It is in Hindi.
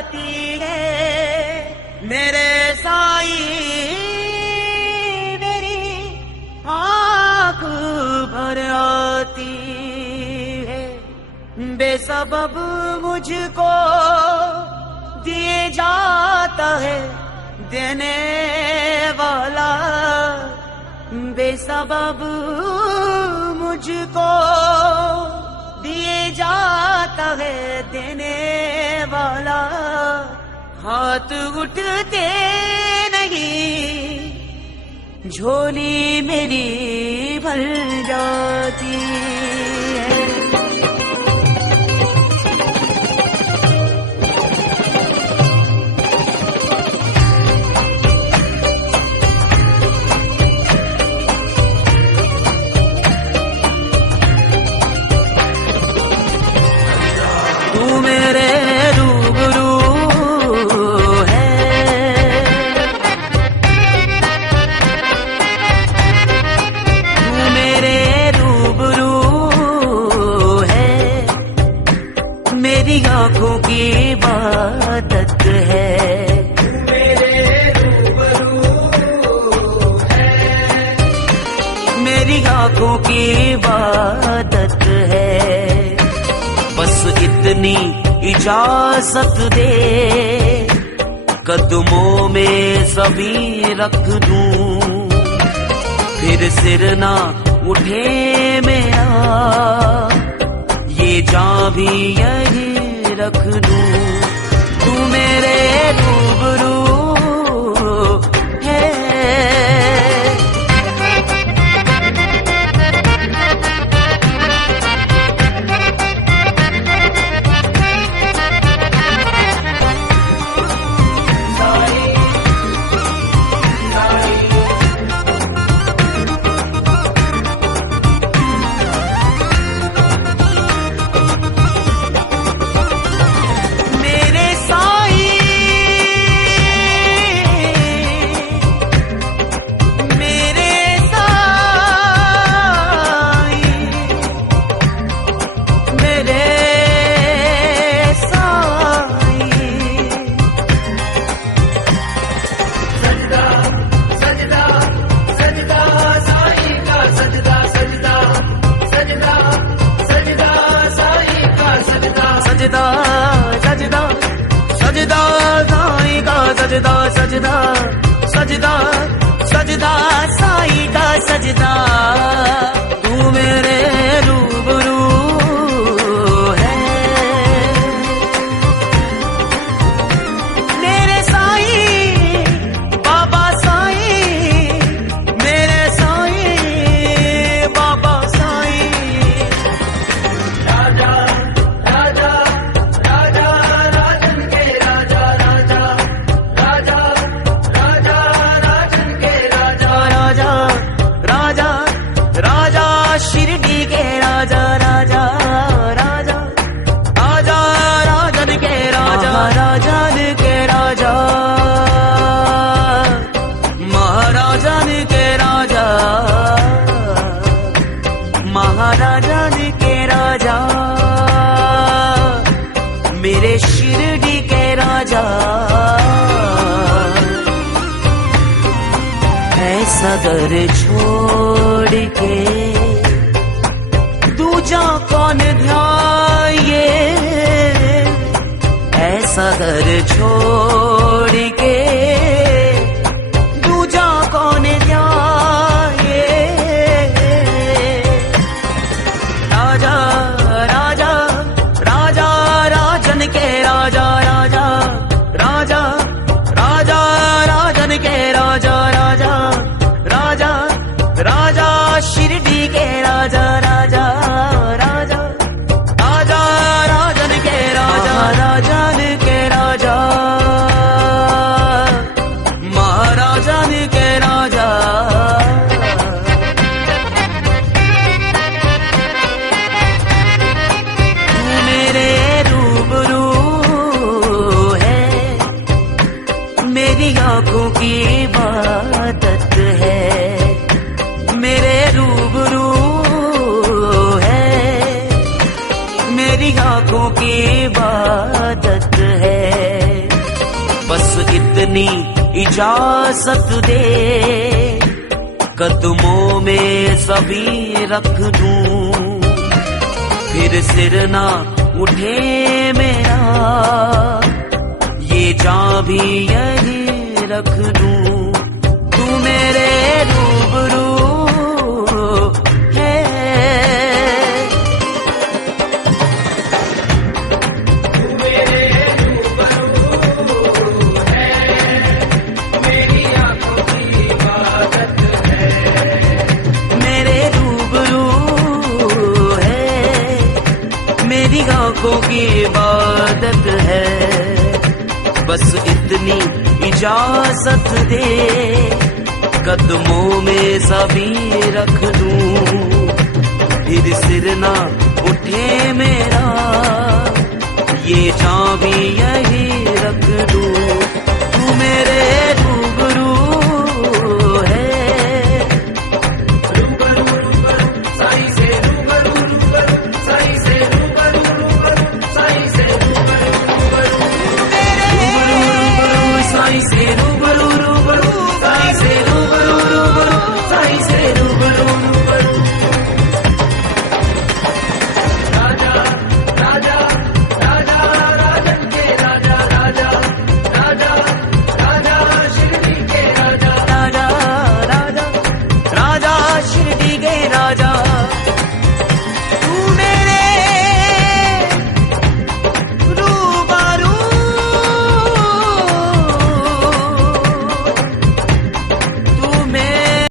आती है मेरे साई, मेरी आँख भर आती है। बेसबब मुझको दिए जाता है देने वाला, बेसबब मुझको दिए जाता है देने वाला। हाथ उठते नहीं झोली मेरी भर जाती है। तू मेरे रूबरू है, तू मेरे रूबरू है, मेरी आँखों की इबादत है। तू मेरे रूबरू है, मेरी आँखों की इबादत है। बस इतनी इजाजत दे कदमों में सभी रख दूं, फिर सिर ना उठे मेरा ये जान भी यही रख दूं। तू मेरे रूबरू है, सजदा सजदा सजदा साईं का सजदा, सजदा सजदा सजदा साईं का सजदा। तू मेरे रूबरू है, मेरे साईं बाबा साईं, मेरे साईं बाबा साईं। राजा राजा राजा राजन के राजा, राजा राजा राजा राजन के राजा, राजा राजा राजा शिरडी के राजा, राजा राजा राजा राजन के राजा, राजन के राजा महाराजन के राजा, महाराजन के राजा, मेरे शिरडी के राजा। ऐसा दर छोड़ के दूजा कौन ध्याये, ऐसा दर छोड़ के दूजा कौन ध्याये। राजा राजा राजा राजन के राजा, राजा राजा राजा राजन के राजा, राजा राजा राजा शिरडी के राजा, राजा राजा राजा राजन के राजा, राजन के राजा महाराजन के राजा। तू मेरे रूबरू है, मेरी आँखों की इबादत है। मेरे रूबरू है, मेरी आँखों की इबादत है। इतनी इजाजत दे, कदमों में सभी रख दूं, फिर सिर ना उठे मेरा, ये जान भी यही रख दूं। तू मेरे रूबरू है, तू मेरे रूबरू है, मेरी आंखों की इबादत है। मेरे रूबरू है, मेरी आंखों की इबादत है। बस इतनी इजाजत दे, कदमों में सभी रख दूं, फिर सिर ना उठे मेरा, ये जान भी यही रख दूं। तू मेरे